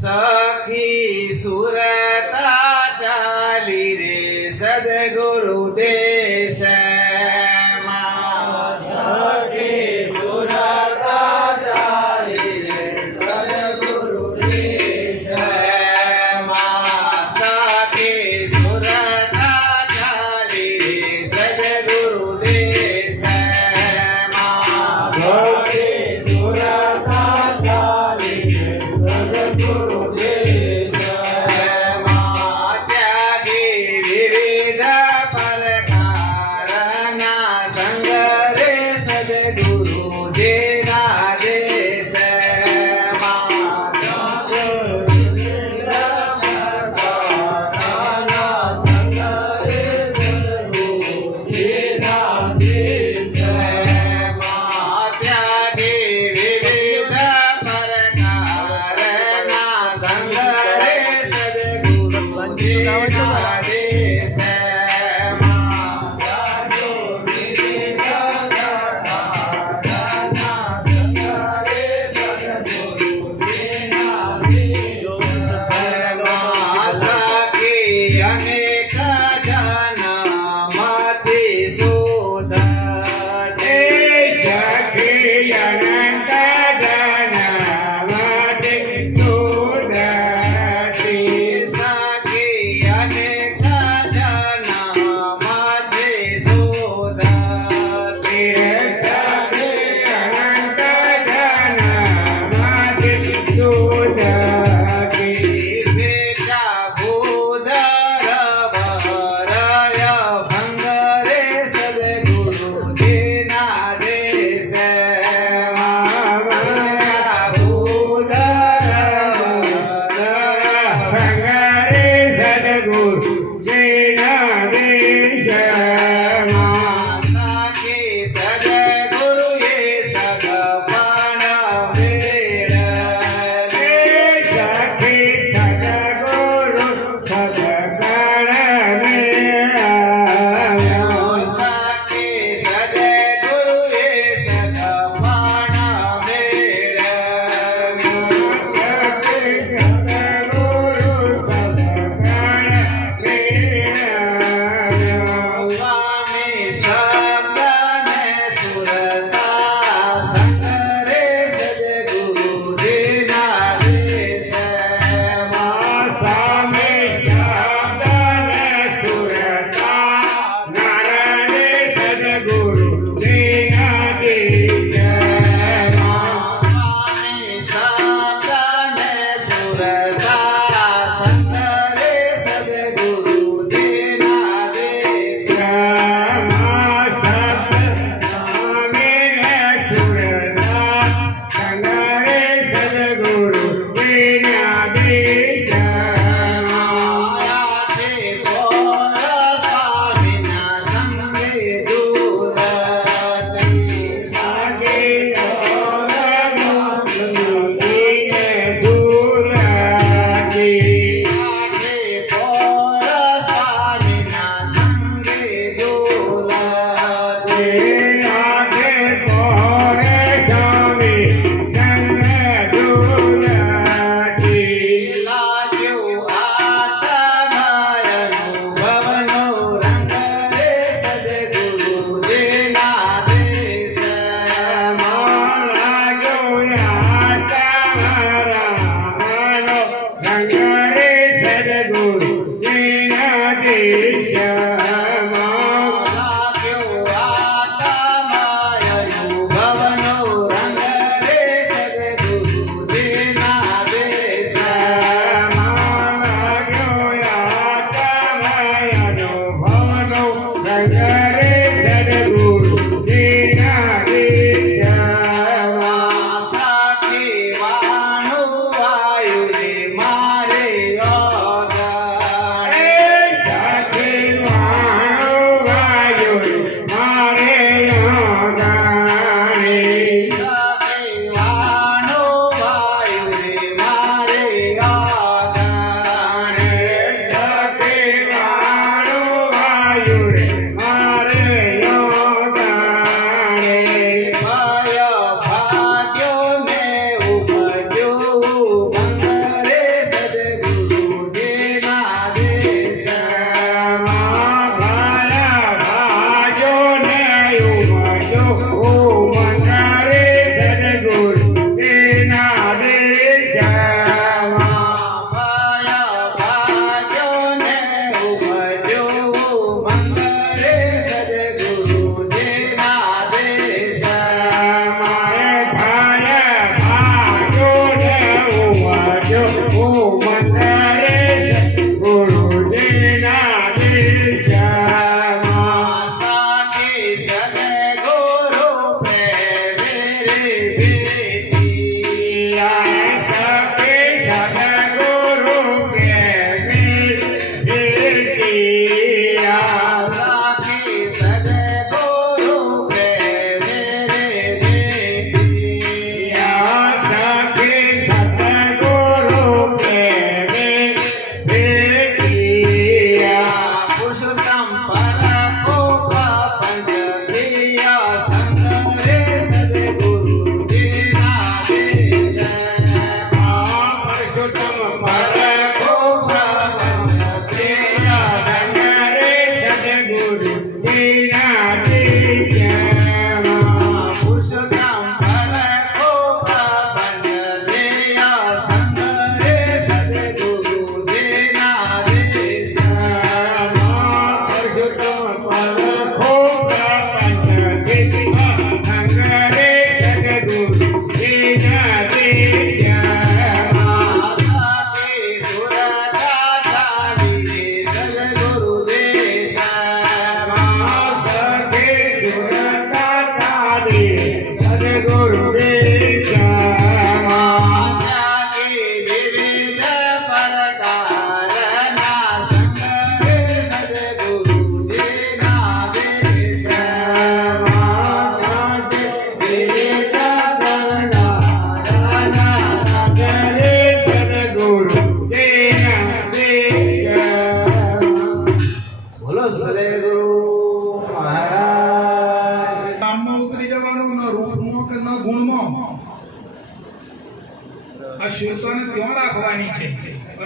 सखी सुर Bang,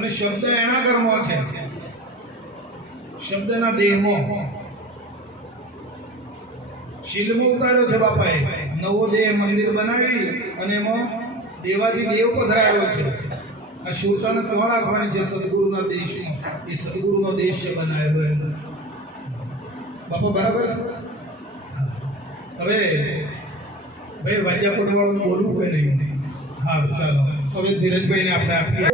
અને શબ્દ એના ઘરમાં છે. શબ્દના દેહમાં. શિલમાં ઉતાર્યો છે બાપાએ. નવો દેહ મંદિર બનાવી અને એમાં દેવાથી દેવ પધરાયો છે. આ શિરસાને ત્યાં રાખવાની છે સદગુરુના દેશમાં એ સદગુરુનો દેશ છે બનાવ્યો એમ. બાપા, બરાબર હવે ભાઈ વાજ્યા વાળું બોલવું કે નહીં. હા ચાલો. હવે ધીરજભાઈને આપણે આપીએ.